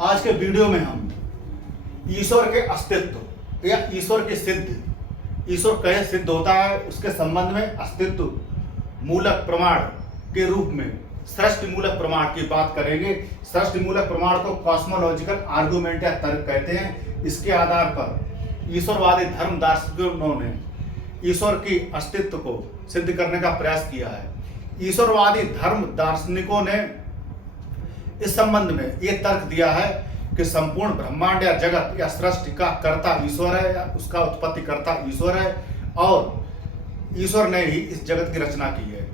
आज के वीडियो में हम ईश्वर के अस्तित्व या ईश्वर की सिद्ध, ईश्वर कैसे सिद्ध होता है उसके संबंध में अस्तित्व मूलक प्रमाण के रूप में सृष्टि मूलक प्रमाण की बात करेंगे। सृष्टि मूलक प्रमाण को कॉस्मोलॉजिकल आर्गुमेंट या तर्क कहते हैं। इसके आधार पर ईश्वरवादी धर्म दार्शनिकों ने ईश्वर की अस्तित्व को सिद्ध करने का प्रयास किया है। ईश्वरवादी धर्म दार्शनिकों ने इस संबंध में ये तर्क दिया है कि संपूर्ण ब्रह्मांड या जगत या सृष्टि का कर्ता ईश्वर है या उसका उत्पत्ति कर्ता ईश्वर है और ईश्वर ने ही इस जगत की रचना की है।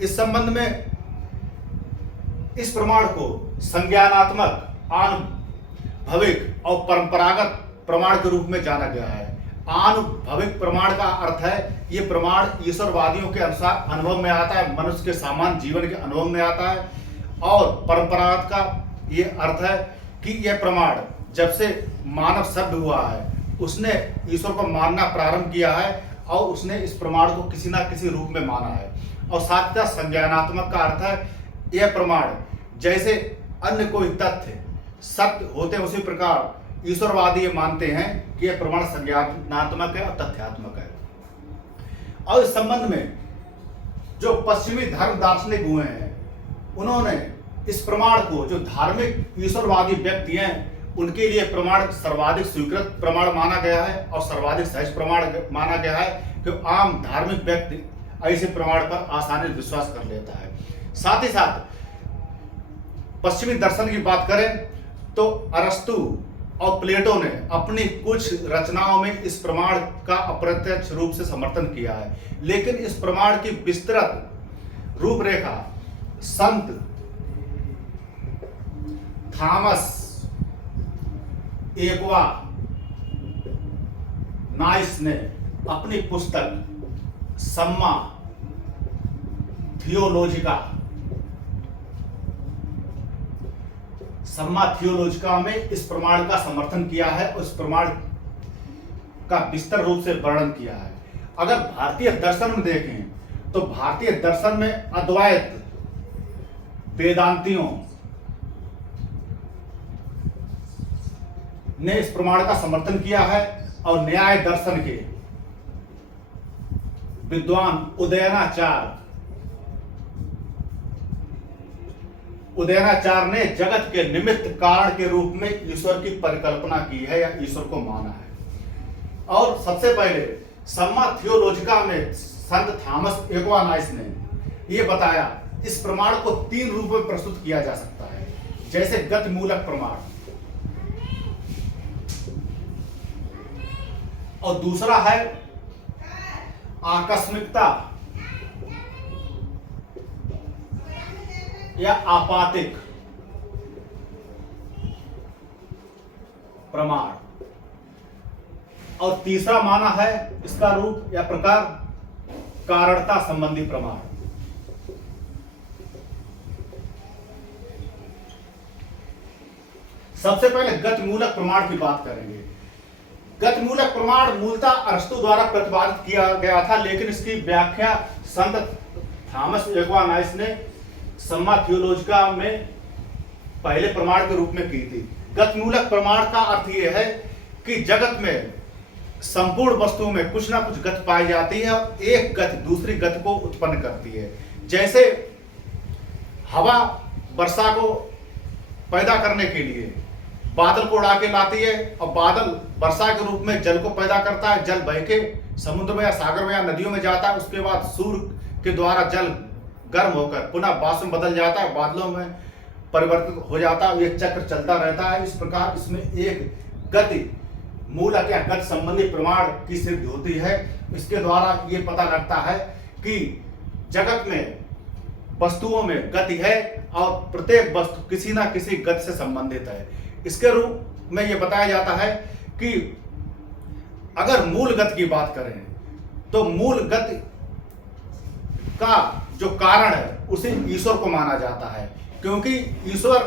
इस संबंध में इस प्रमाण को संज्ञानात्मक, आनुभविक और परंपरागत प्रमाण के रूप में जाना गया है। आनुभविक प्रमाण का अर्थ है ये प्रमाण ईश्वरवादियों के अनुसार अनुभव में आता है, मनुष्य के सामान्य जीवन के अनुभव में आता है। और परंपरागत का ये अर्थ है कि यह प्रमाण जब से मानव सभ्य हुआ है उसने ईश्वर को मानना प्रारंभ किया है और उसने इस प्रमाण को किसी ना किसी रूप में माना है। और साथ ही संज्ञानात्मक का अर्थ है यह प्रमाण जैसे अन्य कोई तथ्य सत्य होते हैं उसी प्रकार ईश्वरवादी ये मानते हैं कि यह प्रमाण संज्ञानात्मक है और तथ्यात्मक है। और इस संबंध में जो पश्चिमी धर्म दार्शनिक हुए हैं उन्होंने इस प्रमाण को, जो धार्मिक ईश्वरवादी व्यक्ति हैं उनके लिए प्रमाण सर्वाधिक स्वीकृत प्रमाण माना गया है और सर्वाधिक सहज प्रमाण माना गया है कि आम धार्मिक व्यक्ति ऐसे प्रमाण पर आसानी से विश्वास कर लेता है। साथ ही साथ पश्चिमी दर्शन की बात करें तो अरस्तु और प्लेटो ने अपनी कुछ रचनाओं में इस प्रमाण का अप्रत्यक्ष रूप से समर्थन किया है, लेकिन इस प्रमाण की विस्तृत रूपरेखा संत थॉमस एक्वा नाइस ने अपनी पुस्तक सम्मा थियोलॉजिका में इस प्रमाण का समर्थन किया है और इस प्रमाण का विस्तार रूप से वर्णन किया है। अगर भारतीय दर्शन में देखें तो भारतीय दर्शन में अद्वैत वेदांतियों ने इस प्रमाण का समर्थन किया है और न्याय दर्शन के विद्वान उदयनाचार्य ने जगत के निमित्त कारण के रूप में ईश्वर की परिकल्पना की है या ईश्वर को माना है। और सबसे पहले सम्मा थियोलॉजिका में संत थॉमस एक्वानाइस ने यह बताया इस प्रमाण को तीन रूप में प्रस्तुत किया जा सकता है, जैसे गति मूलक प्रमाण और दूसरा है आकस्मिकता या आपातिक प्रमाण और तीसरा माना है इसका रूप या प्रकार कारणता संबंधी प्रमाण। सबसे पहले गतिमूलक प्रमाण की बात करेंगे। गतिमूलक प्रमाण मूलतः अरस्तु द्वारा प्रतिपादित किया गया था, लेकिन इसकी व्याख्या संत थॉमस एक्वानाइस ने सम्मा थियोलॉजिका में पहले प्रमाण के रूप में की थी। गतिमूलक प्रमाण का अर्थ यह है कि जगत में संपूर्ण वस्तुओं में कुछ ना कुछ गति पाई जाती है और एक गति दूसरी गति को उत्पन्न करती है। जैसे हवा वर्षा को पैदा करने के लिए बादल को उड़ा के लाती है और बादल वर्षा के रूप में जल को पैदा करता है, जल बह के समुद्र में या सागर में या नदियों में जाता है, उसके बाद सूर्य के द्वारा जल गर्म होकर पुनः वाष्प में बदल जाता है, बादलों में परिवर्तित हो जाता है, ये चक्र चलता रहता है। इस प्रकार इसमें एक गति मूलक या गति संबंधी प्रमाण की सिद्धि होती है। इसके द्वारा ये पता लगता है कि जगत में वस्तुओं में गति है और प्रत्येक वस्तु किसी ना किसी गति से संबंधित है। इसके रूप में यह बताया जाता है कि अगर मूल गति की बात करें तो मूल गति का जो कारण है उसे ईश्वर को माना जाता है, क्योंकि ईश्वर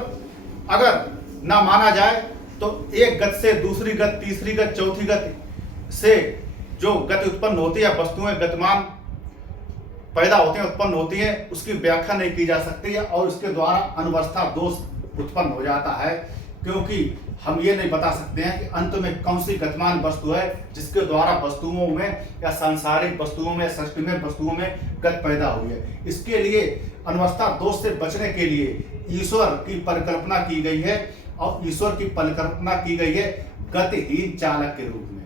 अगर ना माना जाए तो एक गति से दूसरी गति, तीसरी गति, चौथी गति से जो गति उत्पन्न होती है, वस्तुएं गतिमान पैदा होती हैं, उत्पन्न होती हैं, उसकी व्याख्या नहीं की जा सकती है और इसके द्वारा अनवस्था दोष उत्पन्न हो जाता है। क्योंकि हम ये नहीं बता सकते हैं कि अंत में कौन सी गतिमान वस्तु है जिसके द्वारा वस्तुओं में या सांसारिक वस्तुओं में, सृष्टि में वस्तुओं में गति पैदा हुई है। इसके लिए अनवस्था दोष से बचने के लिए ईश्वर की परिकल्पना की गई है, और ईश्वर की परिकल्पना की गई है गतिहीन चालक के रूप में।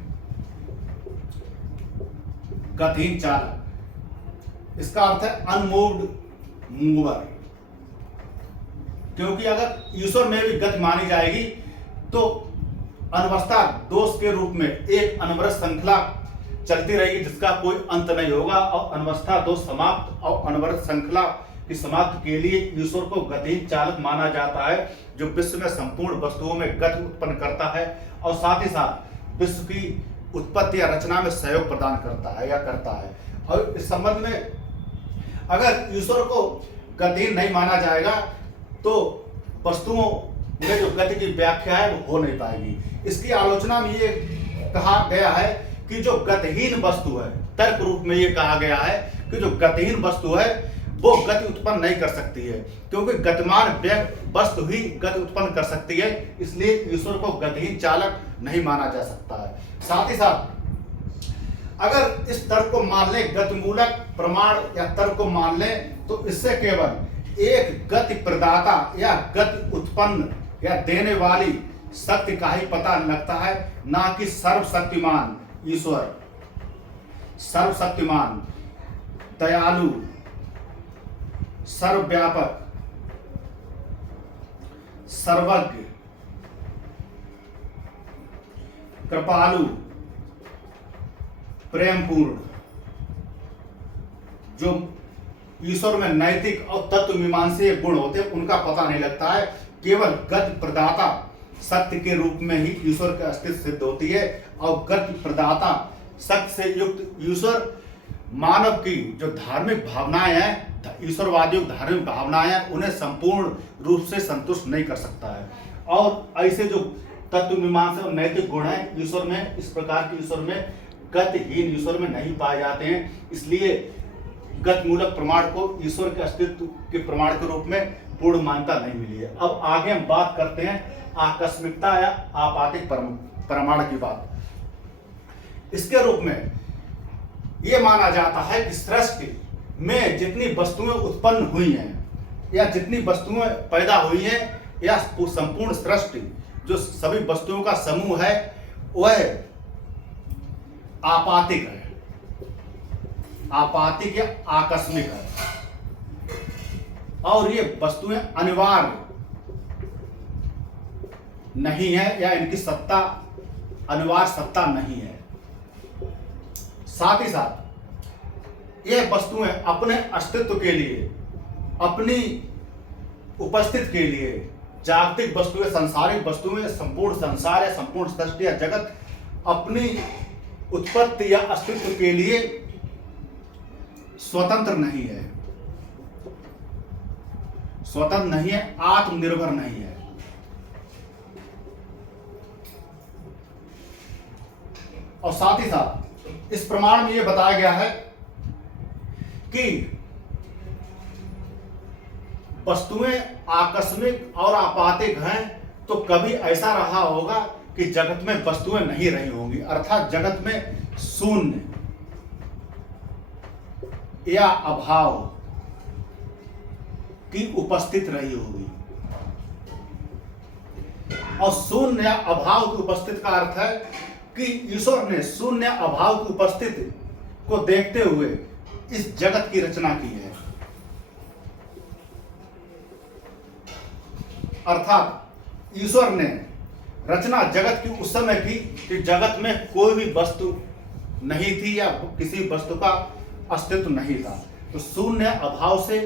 गतिहीन चालक, इसका अर्थ है अनमूव्ड मूवर। क्योंकि अगर ईश्वर में भी गति मानी जाएगी तो अनवस्था दोष के रूप में एक अनवरत श्रृंखला चलती रहेगी जिसका कोई अंत नहीं होगा, और अनवस्था दोष समाप्त और अनवरत श्रृंखला की समाप्ति के लिए ईश्वर को गतिहीन चालक माना जाता है, जो विश्व में संपूर्ण वस्तुओं में गति उत्पन्न करता है और साथ ही साथ विश्व की उत्पत्ति या रचना में सहयोग प्रदान करता है या करता है। और इस संबंध में अगर ईश्वर को गतिहीन नहीं माना जाएगा तो वस्तुओं में जो गति की व्याख्या है वो हो नहीं पाएगी। इसकी आलोचना में ये कहा गया है कि जो गतिहीन वस्तु है, तर्क रूप में ये कहा गया है कि जो गतिहीन वस्तु है वो गति उत्पन्न नहीं कर सकती है, क्योंकि गतिमान वस्तु ही गति उत्पन्न कर सकती है। इसलिए ईश्वर को गतिहीन चालक नहीं माना जा सकता है। साथ ही साथ अगर इस तर्क को मान लें, गतिमूलक प्रमाण या तर्क को मान लें, तो इससे केवल एक गति प्रदाता या गति उत्पन्न या देने वाली शक्ति का ही पता लगता है, ना कि सर्वशक्तिमान ईश्वर, सर्वशक्तिमान, दयालु, सर्वव्यापक, सर्वज्ञ, कृपालु, प्रेमपूर्ण, जो ईश्वर में नैतिक और तत्व मीमांसीय गुण होते हैं उनका पता नहीं लगता है। केवल गति प्रदाता सत्य के रूप में ही ईश्वर का अस्तित्व सिद्ध होती है, और गति प्रदाता सत्य से युक्त ईश्वर मानव की जो धार्मिक भावनाएं हैं, ईश्वरवादियों की धार्मिक भावनाएं हैं, उन्हें संपूर्ण रूप से संतुष्ट नहीं कर सकता है। और ऐसे जो तत्व मीमांसा और नैतिक गुण हैं ईश्वर में, इस प्रकार के ईश्वर में, गतिहीन ईश्वर में नहीं पाए जाते हैं। इसलिए गतिमूलक प्रमाण को ईश्वर के अस्तित्व के प्रमाण के रूप में पूर्ण मान्यता नहीं मिली है। अब आगे हम बात करते हैं आकस्मिकता या आपातिक प्रमाण की बात। इसके रूप में यह माना जाता है कि सृष्टि में जितनी वस्तुएं उत्पन्न हुई हैं या जितनी वस्तुएं पैदा हुई हैं या संपूर्ण सृष्टि जो सभी वस्तुओं का समूह है वह आपातिक है, आपातिक या आकस्मिक है, और ये वस्तुएं अनिवार्य नहीं है या इनकी सत्ता अनिवार्य सत्ता नहीं है। साथ ही साथ ये वस्तुएं अपने अस्तित्व के लिए, अपनी उपस्थिति के लिए, जागतिक वस्तुएं, सांसारिक वस्तुएं, संपूर्ण संसार या संपूर्ण सृष्टि या जगत अपनी उत्पत्ति या अस्तित्व के लिए स्वतंत्र नहीं है, स्वतंत्र नहीं है, आत्मनिर्भर नहीं है। और साथ ही साथ इस प्रमाण में यह बताया गया है कि वस्तुएं आकस्मिक और आपातिक हैं, तो कभी ऐसा रहा होगा कि जगत में वस्तुएं नहीं रही होंगी, अर्थात जगत में शून्य या अभाव की उपस्थिति रही होगी। और शून्य या अभाव की उपस्थिति का अर्थ है कि ईश्वर ने शून्य अभाव की उपस्थिति को देखते हुए इस जगत की रचना की है। अर्थात ईश्वर ने रचना जगत की उस समय की कि जगत में कोई भी वस्तु नहीं थी या किसी वस्तु का अस्तित्व नहीं था, तो शून्य अभाव से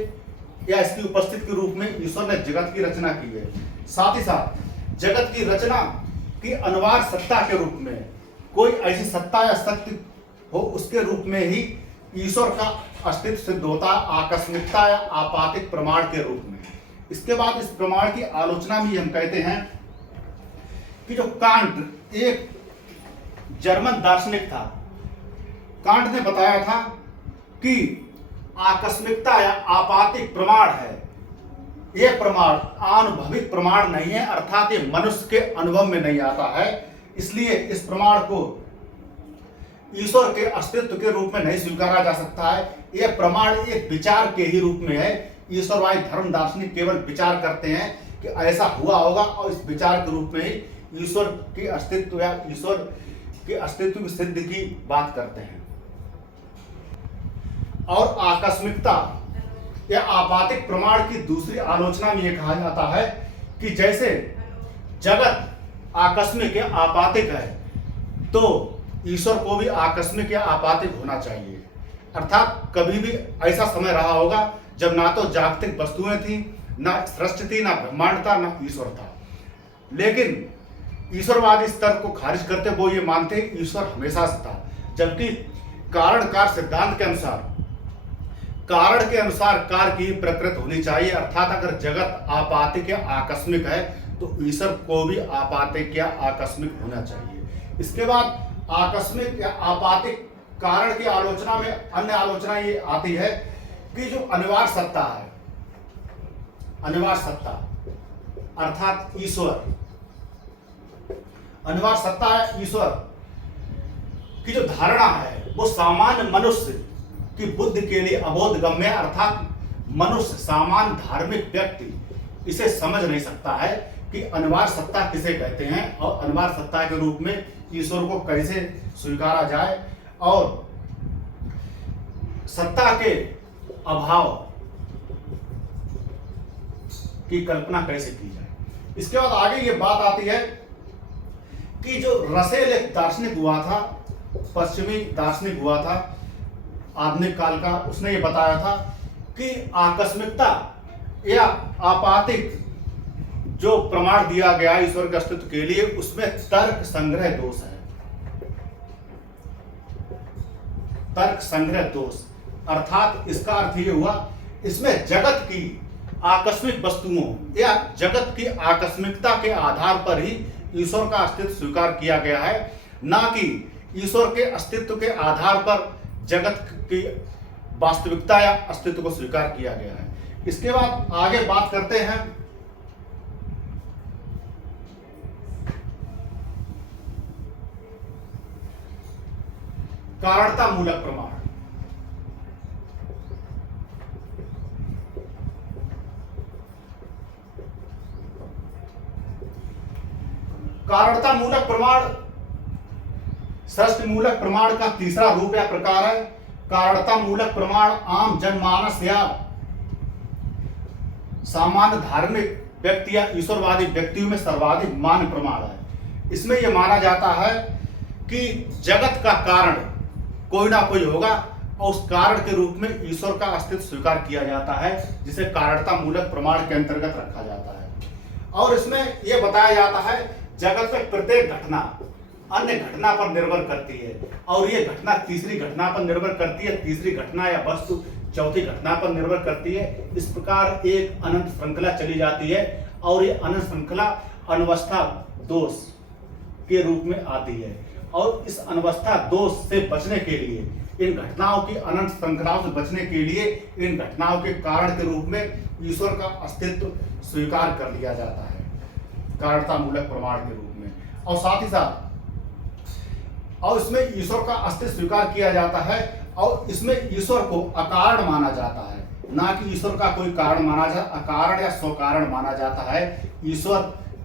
या इसकी उपस्थिति के रूप में ईश्वर ने जगत की रचना की है। साथ ही साथ जगत की रचना की अनिवार्य सत्ता के रूप में कोई ऐसी सत्ता या शक्ति हो, उसके रूप में ही ईश्वर का अस्तित्व सिद्ध होता है, आकस्मिकता या आपातिक प्रमाण के रूप में। इसके बाद इस प्रमाण की आलोचना में हम कहते हैं कि जो कांट एक जर्मन दार्शनिक था, कांट ने बताया था कि आकस्मिकता या आपातिक प्रमाण है यह प्रमाण आनुभविक प्रमाण नहीं है, अर्थात ये मनुष्य के अनुभव में नहीं आता है। इसलिए इस प्रमाण को ईश्वर के अस्तित्व के रूप में नहीं स्वीकारा जा सकता है। यह प्रमाण एक विचार के ही रूप में है। ईश्वरवादी धर्म दार्शनिक केवल विचार करते हैं कि ऐसा हुआ होगा, और इस विचार के रूप में ही ईश्वर के अस्तित्व या ईश्वर के अस्तित्व की सिद्धि की बात करते हैं। और आकस्मिकता या आपातिक प्रमाण की दूसरी आलोचना में यह कहा जाता है कि जैसे जगत आकस्मिक या आपातिक है, तो ईश्वर को भी आकस्मिक या आपातिक होना चाहिए। अर्थात कभी भी ऐसा समय रहा होगा जब ना तो जागतिक वस्तुएं थी, ना सृष्टि थी, ना ब्रह्मांड था, ना ईश्वर था। लेकिन ईश्वरवादी इस तर्क को खारिज करते वो ये मानते ईश्वर हमेशा से था, जबकि कारण कार्य सिद्धांत के अनुसार कारण के अनुसार कार्य की प्रकृति होनी चाहिए। अर्थात अगर जगत आपातिक या आकस्मिक है तो ईश्वर को भी आपातिक या आकस्मिक होना चाहिए। इसके बाद आकस्मिक या आपातिक कारण की आलोचना में अन्य आलोचना ये आती है कि जो अनिवार्य सत्ता है, अनिवार्य सत्ता अर्थात ईश्वर, अनिवार्य सत्ता है ईश्वर की जो धारणा है वो सामान्य मनुष्य की बुद्धि के लिए अबोधगम्य है। अर्थात मनुष्य सामान्य धार्मिक व्यक्ति इसे समझ नहीं सकता है कि अनिवार्य सत्ता किसे कहते हैं और अनिवार्य सत्ता के रूप में ईश्वर को कैसे स्वीकारा जाए और सत्ता के अभाव की कल्पना कैसे की जाए। इसके बाद आगे ये बात आती है कि जो रसेल एक दार्शनिक हुआ था, पश्चिमी दार्शनिक हुआ था आधुनिक काल का, उसने ये बताया था कि आकस्मिकता या आपातिक जो प्रमाण दिया गया ईश्वर के अस्तित्व के लिए उसमें तर्क संग्रह दोष है। तर्क संग्रह दोष अर्थात इसका अर्थ ये हुआ इसमें जगत की आकस्मिक वस्तुओं या जगत की आकस्मिकता के आधार पर ही ईश्वर का अस्तित्व स्वीकार किया गया है, ना कि ईश्वर के अस्तित्व के आधार पर जगत की वास्तविकता या अस्तित्व को स्वीकार किया गया है। इसके बाद आगे बात करते हैं कारणता मूलक प्रमाण। कारणता मूलक प्रमाण सृष्टि मूलक प्रमाण का तीसरा रूप या प्रकार है। कारणता मूलक प्रमाण आम जनमानस या सामान्य धार्मिक व्यक्ति या ईश्वरवादी व्यक्तियों में सर्वाधिक मान्य प्रमाण है। इसमें यह माना जाता है कि जगत का कारण कोई ना कोई होगा और उस कारण के रूप में ईश्वर का अस्तित्व स्वीकार किया जाता है, जिसे कारणता मूलक प्रमाण के अंतर्गत रखा जाता है। और इसमें यह बताया जाता है जगत में प्रत्येक घटना अन्य घटना पर निर्भर करती है और ये घटना तीसरी घटना पर निर्भर करती है, तीसरी घटना या वस्तु चौथी घटना पर निर्भर करती है। इस प्रकार एक अनंत श्रृंखला चली जाती है और ये अनंत श्रृंखला अनवस्था दोष के रूप में आती है। और इस अनवस्था दोष से बचने के लिए, इन घटनाओं की अनंत श्रृंखलाओं से बचने के लिए इन घटनाओं के कारण के रूप में ईश्वर का अस्तित्व स्वीकार कर लिया जाता है कारणता मूलक प्रमाण के रूप में। और साथ ही साथ और इसमें ईश्वर का अस्तित्व स्वीकार किया जाता है और इसमें ईश्वर को अकारण माना जाता है, ना कि ईश्वर का कोई कारण माना जाता, अकारण या स्वकारण माना जाता है। ईश्वर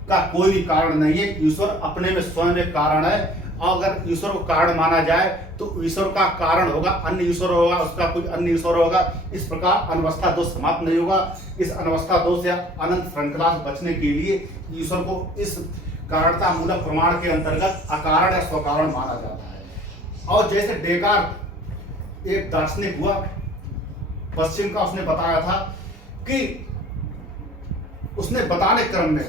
का कोई भी कारण नहीं है, ईश्वर अपने में स्वयं एक कारण है। और अगर ईश्वर को कारण माना जाए तो ईश्वर का कारण होगा अन्य ईश्वर होगा, उसका कोई अन्य ईश्वर होगा। इस प्रकार अनवस्था दोष समाप्त नहीं होगा। इस अनवस्था दोष या अनंत श्रृंखला से बचने के लिए ईश्वर को इस कारणता मूलक प्रमाण के अंतर्गत अकारण या स्वकारण माना जाता है। और जैसे डेकार्ट एक दार्शनिक हुआ पश्चिम का, उसने बताया था कि उसने बताने क्रम में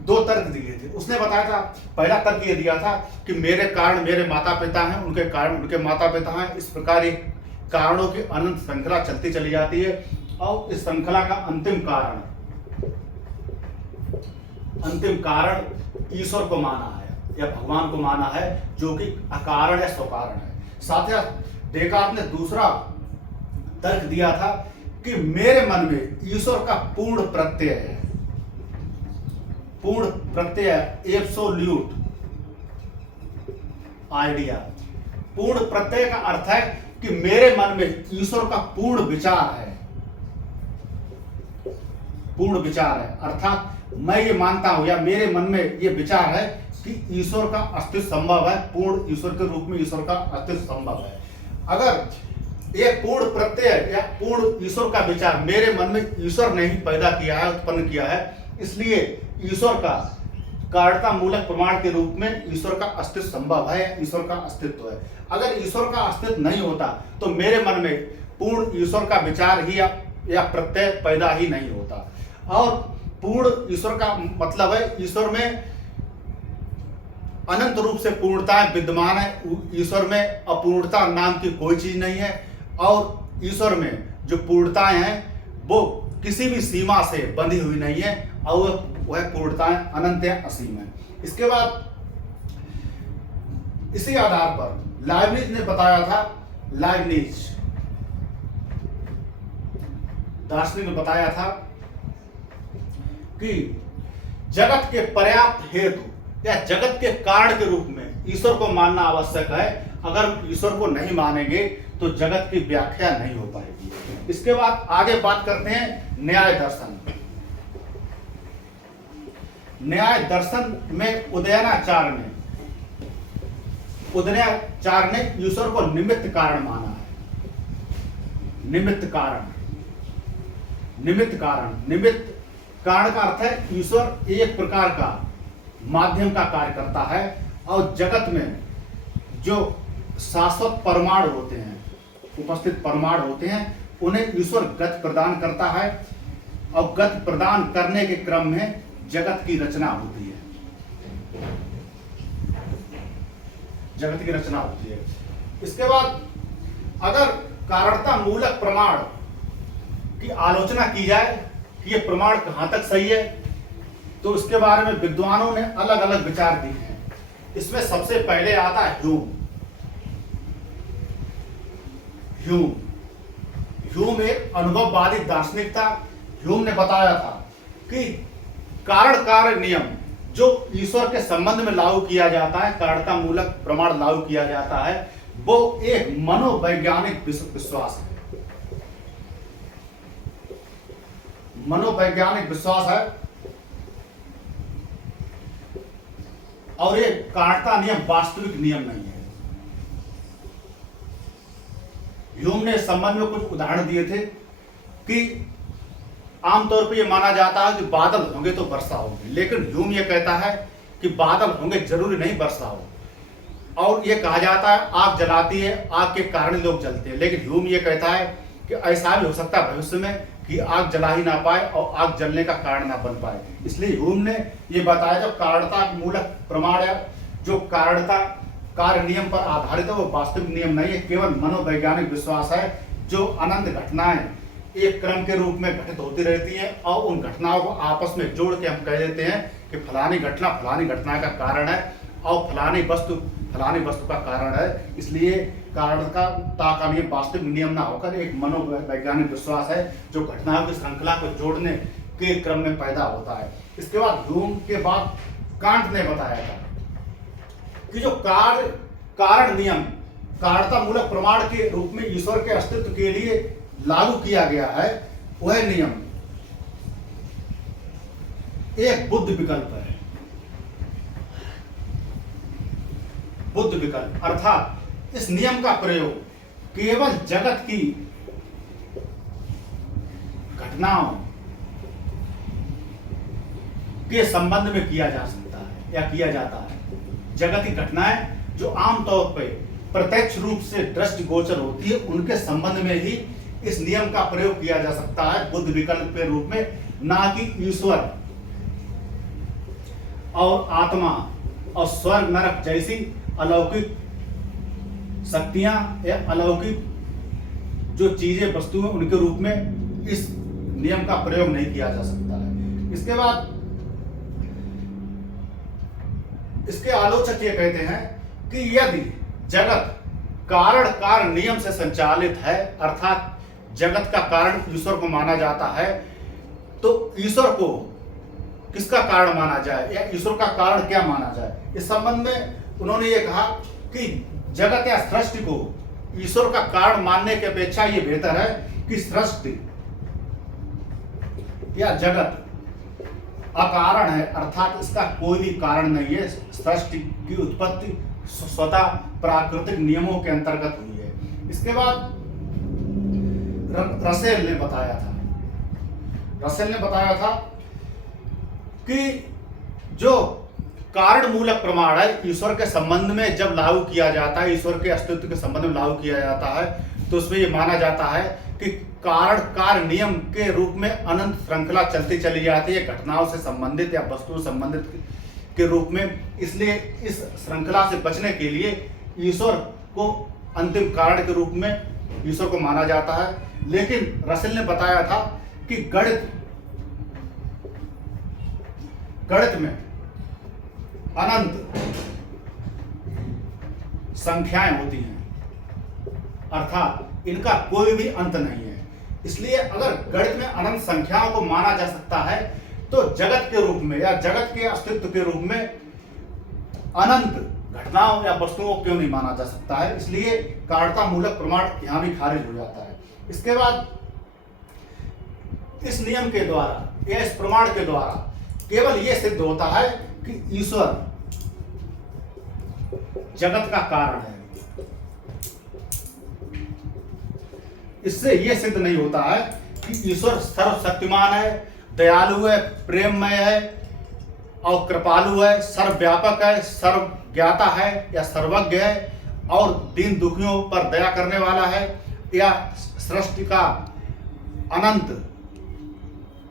दो तर्क दिए थे। उसने बताया था, पहला तर्क ये दिया था कि मेरे कारण मेरे माता पिता हैं, उनके कारण उनके माता पिता हैं। इस प्रकार ये कारणों की अनंत श्रृंखला चलती चली जाती है और इस श्रृंखला का अंतिम कारण ईश्वर को माना है या भगवान को माना है, जो कि अकारण या स्वकारण है। साथ ही डेकार्ट ने दूसरा तर्क दिया था कि मेरे मन में ईश्वर का पूर्ण प्रत्यय है। पूर्ण प्रत्यय, एब्सोल्यूट आइडिया। पूर्ण प्रत्यय का अर्थ है कि मेरे मन में ईश्वर का पूर्ण विचार है। पूर्ण विचार है अर्थात मैं ये मानता हूं या मेरे मन में ये विचार है कि ईश्वर का अस्तित्व संभव है, पूर्ण ईश्वर के रूप में ईश्वर का अस्तित्व संभव है। अगर ये पूर्ण प्रत्यय या पूर्ण ईश्वर का विचार मेरे मन में ईश्वर ने ही पैदा किया है, उत्पन्न किया है, इसलिए ईश्वर का कारणता मूलक प्रमाण के रूप में ईश्वर का अस्तित्व संभव है, ईश्वर का अस्तित्व है। अगर ईश्वर का अस्तित्व नहीं होता तो मेरे मन में पूर्ण ईश्वर का विचार ही या प्रत्यय पैदा ही नहीं होता। और पूर्ण ईश्वर का मतलब है ईश्वर में अनंत रूप से पूर्णताएं विद्यमान है। ईश्वर में अपूर्णता नाम की कोई चीज नहीं है और ईश्वर में जो पूर्णताएं हैं वो किसी भी सीमा से बंधी हुई नहीं है और वह पूर्णताएं अनंत है, असीम है। इसके बाद इसी आधार पर लाइबनिज ने बताया था, लाइबनिज दार्शनिक ने बताया था कि जगत के पर्याप्त हेतु या जगत के कारण के रूप में ईश्वर को मानना आवश्यक है। अगर ईश्वर को नहीं मानेंगे तो जगत की व्याख्या नहीं हो पाएगी। इसके बाद आगे बात करते हैं न्याय दर्शन। न्याय दर्शन में उदयनाचार्य ने ईश्वर को निमित्त कारण माना है। निमित्त कारण कारण का अर्थ है ईश्वर एक प्रकार का माध्यम का कार्य करता है और जगत में जो शाश्वत परमाणु होते हैं, उपस्थित परमाणु होते हैं, उन्हें ईश्वर गति प्रदान करता है और गति प्रदान करने के क्रम में जगत की रचना होती है। जगत की रचना होती है। इसके बाद अगर कारणता मूलक प्रमाण की आलोचना की जाए कि ये प्रमाण कहां तक सही है, तो इसके बारे में विद्वानों ने अलग अलग विचार दिए हैं। इसमें सबसे पहले आता है ह्यूम एक अनुभववादी दार्शनिक था। ह्यूम ने बताया था कि कारण कार्य नियम जो ईश्वर के संबंध में लागू किया जाता है, कारणता मूलक प्रमाण लागू किया जाता है, वो एक मनोवैज्ञानिक विश्वास है। मनोवैज्ञानिक विश्वास है और ये कारणता नियम वास्तविक नियम नहीं है। ह्यूम ने इस संबंध में कुछ उदाहरण दिए थे कि आमतौर पर यह माना जाता है कि बादल होंगे तो वर्षा होगी, लेकिन ह्यूम यह कहता है कि बादल होंगे जरूरी नहीं वर्षा हो। और यह कहा जाता है आग जलाती है, आग के कारण लोग जलते हैं, लेकिन ह्यूम यह कहता है कि ऐसा भी हो सकता है भविष्य में कि आग जला ही ना पाए और आग जलने का कारण ना बन पाए। इसलिए ह्यूम ने यह बताया जब कारणता मूलक प्रमाण है, जो कारणता कार्य नियम पर आधारित है, वो वास्तविक नियम नहीं है, केवल मनोवैज्ञानिक विश्वास है। जो अनंत घटनाएं एक क्रम के रूप में घटित होती रहती हैं और उन घटनाओं को आपस में जोड़ के हम कह देते हैं कि फलानी घटना का कारण है और फलानी वस्तु का कारण है। इसलिए कारणता का नियम वास्तविक नियम ना होकर एक मनोवैज्ञानिक विश्वास है जो घटनाओं की श्रृंखला को जोड़ने के क्रम में पैदा होता है। इसके बाद ह्यूम के बाद कांट ने बताया था कि जो कारण नियम कारणता मूलक प्रमाण के रूप में ईश्वर के अस्तित्व के लिए लागू किया गया है, वह नियम एक बुद्ध विकल्प है। बुद्ध विकल्प अर्थात इस नियम का प्रयोग केवल जगत की घटनाओं के संबंध में किया जा सकता है या किया जाता है। जगत की घटनाएं जो आमतौर पर प्रत्यक्ष रूप से दृष्टिगोचर होती है, उनके संबंध में ही इस नियम का प्रयोग किया जा सकता है बुद्ध विकल्प के रूप में, ना कि ईश्वर और आत्मा और स्वर्ग नरक जैसी अलौकिक शक्तियां या अलौकिक जो चीजें वस्तु हैं उनके रूप में इस नियम का प्रयोग नहीं किया जा सकता है। इसके बाद इसके आलोचक ये कहते हैं कि यदि जगत कारण कार्य नियम से संचालित है, अर्थात जगत का कारण ईश्वर को माना जाता है, तो ईश्वर को किसका कारण माना जाए या ईश्वर का कारण क्या माना जाए, इस संबंध में उन्होंने ये कहा कि जगत या सृष्टि को ईश्वर का कारण मानने की अपेक्षा ये बेहतर है कि सृष्टि या जगत अकारण है, अर्थात इसका कोई भी कारण नहीं है। सृष्टि की उत्पत्ति स्वतः प्राकृतिक नियमों के अंतर्गत हुई है। इसके बाद रसेल ने बताया था कि जो कारण मूलक प्रमाण है ईश्वर के संबंध में जब लागू किया जाता है, ईश्वर के अस्तित्व के संबंध में लागू किया जाता है, तो उसमें यह माना जाता है कि कारण कार्य नियम के रूप में अनंत श्रृंखला चलती चली जाती है, घटनाओं से संबंधित या वस्तुओं संबंधित के रूप में। इसलिए इस श्रृंखला से बचने के लिए ईश्वर को अंतिम कारण के रूप में ईश्वर को माना जाता है। लेकिन रसेल ने बताया था कि गणित में अनंत संख्याएं होती हैं, अर्थात इनका कोई भी अंत नहीं है। इसलिए अगर गणित में अनंत संख्याओं को माना जा सकता है, तो जगत के रूप में या जगत के अस्तित्व के रूप में अनंत घटनाओं या वस्तुओं को क्यों नहीं माना जा सकता है। इसलिए कारणता मूलक प्रमाण यहां भी खारिज हो जाता है। इसके बाद इस नियम के द्वारा या इस प्रमाण के द्वारा केवल यह सिद्ध होता है कि ईश्वर जगत का कारण है। इससे यह सिद्ध नहीं होता है कि ईश्वर सर्वशक्तिमान है, दयालु है, प्रेममय है और कृपालु है, सर्वव्यापक है, सर्वज्ञाता है या सर्वज्ञ है और दीन दुखियों पर दया करने वाला है, या सृष्टि का अनंत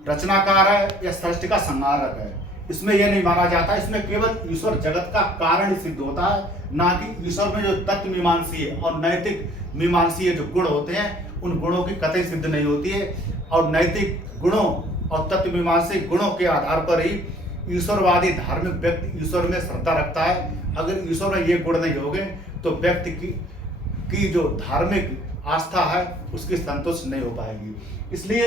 रचनाकार है या सृष्टि का संहारक है। इसमें यह नहीं माना जाता। इसमें केवल ईश्वर जगत का कारण ही सिद्ध होता है, ना कि ईश्वर में जो तत्व मीमांसीय और नैतिक मीमांसीय जो गुण होते हैं उन गुणों की कतई सिद्ध नहीं होती है। और नैतिक गुणों और तत्व मीमांसीय गुणों के आधार पर ही ईश्वरवादी धार्मिक व्यक्ति ईश्वर में श्रद्धा रखता है। अगर ईश्वर में ये गुण नहीं होंगे तो व्यक्ति की जो धार्मिक आस्था है उसकी संतुष्ट नहीं हो पाएगी। इसलिए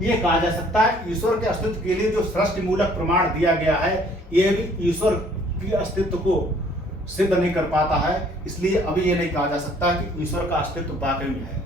ये कहा जा सकता है ईश्वर के अस्तित्व के लिए जो सृष्टि मूलक प्रमाण दिया गया है, ये भी ईश्वर के अस्तित्व को सिद्ध नहीं कर पाता है। इसलिए अभी ये नहीं कहा जा सकता कि ईश्वर का अस्तित्व वाकई में है।